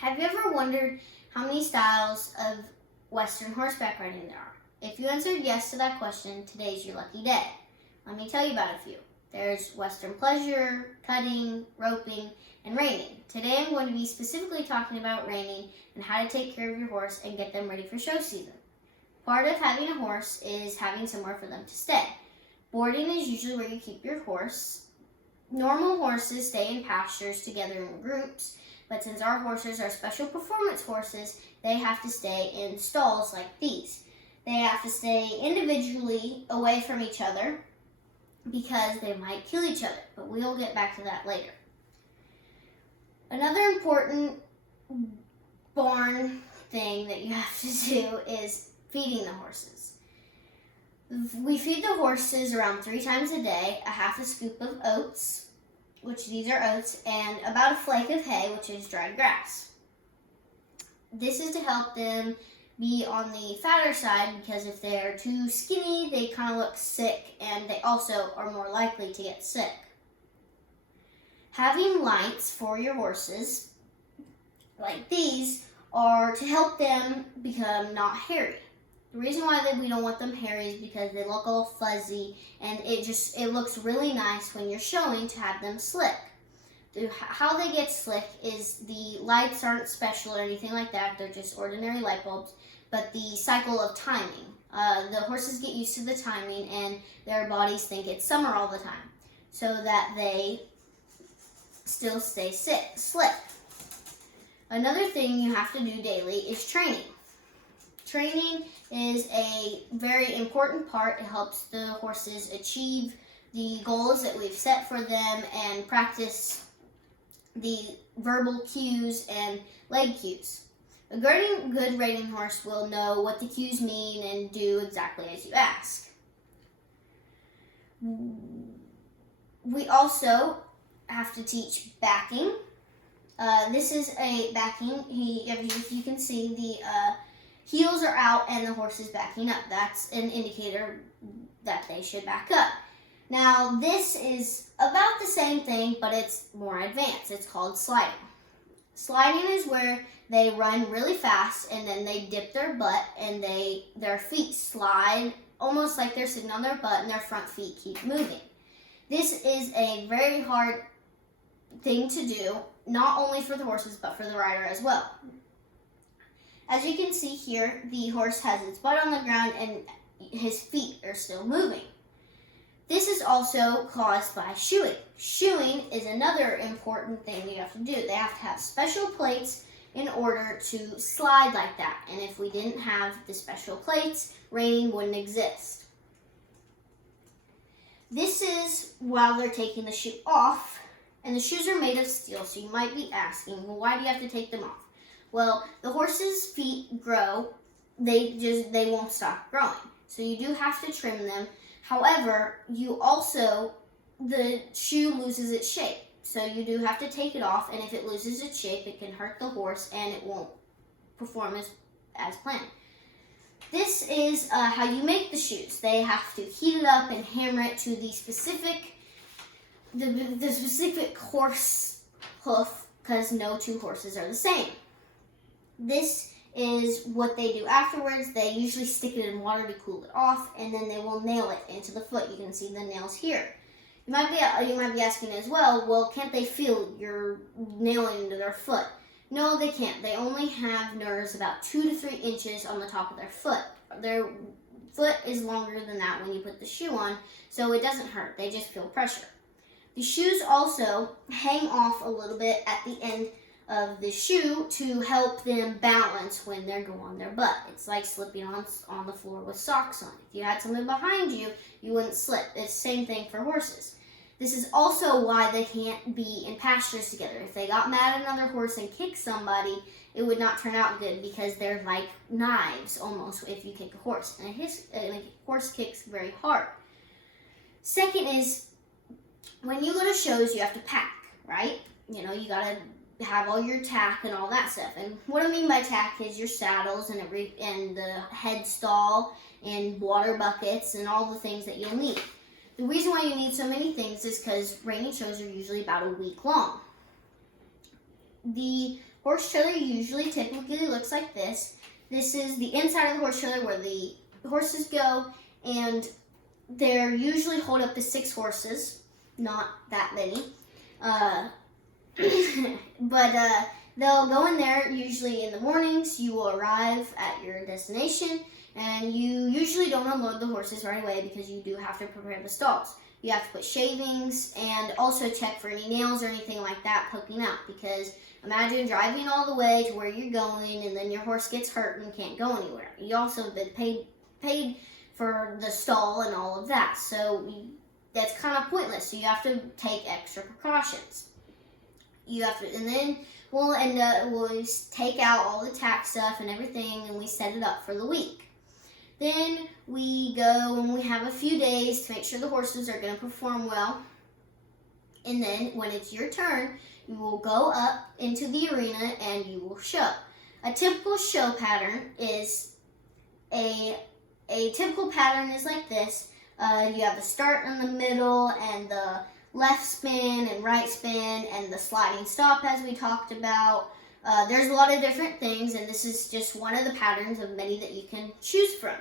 Have you ever wondered how many styles of Western horseback riding there are? If you answered yes to that question, today's your lucky day. Let me tell you about a few. There's Western pleasure, cutting, roping, and reining. Today I'm going to be specifically talking about reining and how to take care of your horse and get them ready for show season. Part of having a horse is having somewhere for them to stay. Boarding is usually where you keep your horse. Normal horses stay in pastures together in groups, but since our horses are special performance horses, they have to stay in stalls like these. They have to stay individually away from each other because they might kill each other, but we'll get back to that later. Another important barn thing that you have to do is feeding the horses. We feed the horses around 3 times a day, a half a scoop of oats, which these are oats, and about a flake of hay, which is dried grass. This is to help them be on the fatter side because if they're too skinny, they kind of look sick, and they also are more likely to get sick. Having lights for your horses, like these, are to help them become not hairy. The reason why we don't want them hairy is because they look all fuzzy, and it looks really nice when you're showing to have them slick. How they get slick is the lights aren't special or anything like that. They're just ordinary light bulbs, but the cycle of timing. The horses get used to the timing, and their bodies think it's summer all the time, so that they still stay slick. Another thing you have to do daily is training. Training is a very important part. It helps the horses achieve the goals that we've set for them and practice the verbal cues and leg cues. A good reining horse will know what the cues mean and do exactly as you ask. We also have to teach backing. This is a backing. If you can see, the heels are out and the horse is backing up. That's an indicator that they should back up. Now, this is about the same thing, but it's more advanced. It's called sliding. Sliding is where they run really fast and then they dip their butt and their feet slide almost like they're sitting on their butt and their front feet keep moving. This is a very hard thing to do, not only for the horses but for the rider as well. As you can see here, the horse has its butt on the ground and his feet are still moving. This is also caused by shoeing. Shoeing is another important thing you have to do. They have to have special plates in order to slide like that. And if we didn't have the special plates, reining wouldn't exist. This is while they're taking the shoe off, and the shoes are made of steel, so you might be asking, well, why do you have to take them off? Well, the horse's feet grow, they won't stop growing. So you do have to trim them. However, the shoe loses its shape. So you do have to take it off, and if it loses its shape, it can hurt the horse and it won't perform as planned. This is how you make the shoes. They have to heat it up and hammer it to the specific horse hoof, because no two horses are the same. This is what they do afterwards. They usually stick it in water to cool it off, and then they will nail it into the foot. You can see the nails here. You might be asking as well, can't they feel you're nailing into their foot? No, they can't. They only have nerves about 2 to 3 inches on the top of their foot. Their foot is longer than that when you put the shoe on, so it doesn't hurt. They just feel pressure. The shoes also hang off a little bit at the end of the shoe to help them balance when they're going on their butt. It's like slipping on the floor with socks on. If you had something behind you, you wouldn't slip. It's the same thing for horses. This is also why they can't be in pastures together. If they got mad at another horse and kicked somebody, it would not turn out good because they're like knives almost if you kick a horse. And a horse kicks very hard. Second is, when you go to shows, you have to pack, right? You gotta have all your tack and all that stuff. And what I mean by tack is your saddles and the head stall and water buckets and all the things that you'll need. The reason why you need so many things is because reining shows are usually about a week long. The Horse trailer usually typically looks like this. This is the inside of the horse trailer where the horses go, and they're usually hold up to 6 horses, not that many. But they'll go in there usually in the mornings. You will arrive at your destination, and you usually don't unload the horses right away because you do have to prepare the stalls. You have to put shavings and also check for any nails or anything like that poking out, because imagine driving all the way to where you're going and then your horse gets hurt and can't go anywhere. You also have been paid for the stall and all of that, so that's kind of pointless. So you have to take extra precautions. You have to, and then we'll take out all the tack stuff and everything, and we set it up for the week. Then we go and we have a few days to make sure the horses are going to perform well. And then when it's your turn, you will go up into the arena and you will show. A typical show pattern is a typical pattern is like this. You have the start in the middle and the left spin and right spin and the sliding stop, as we talked about. There's a lot of different things, and this is just one of the patterns of many that you can choose from.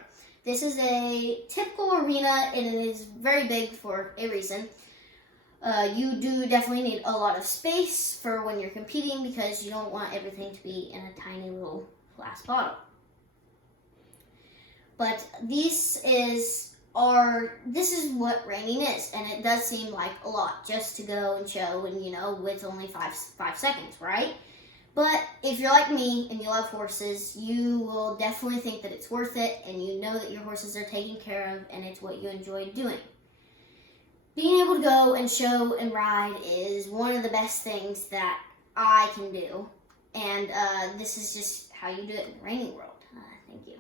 This is a typical arena, and it is very big for a reason. You do definitely need a lot of space for when you're competing, because you don't want everything to be in a tiny little glass bottle. But this is what reining is, and it does seem like a lot just to go and show, and with only five seconds, right? But if you're like me and you love horses, you will definitely think that it's worth it, and you know that your horses are taken care of, and it's what you enjoy doing. Being able to go and show and ride is one of the best things that I can do, and this is just how you do it in the reining world. Thank you.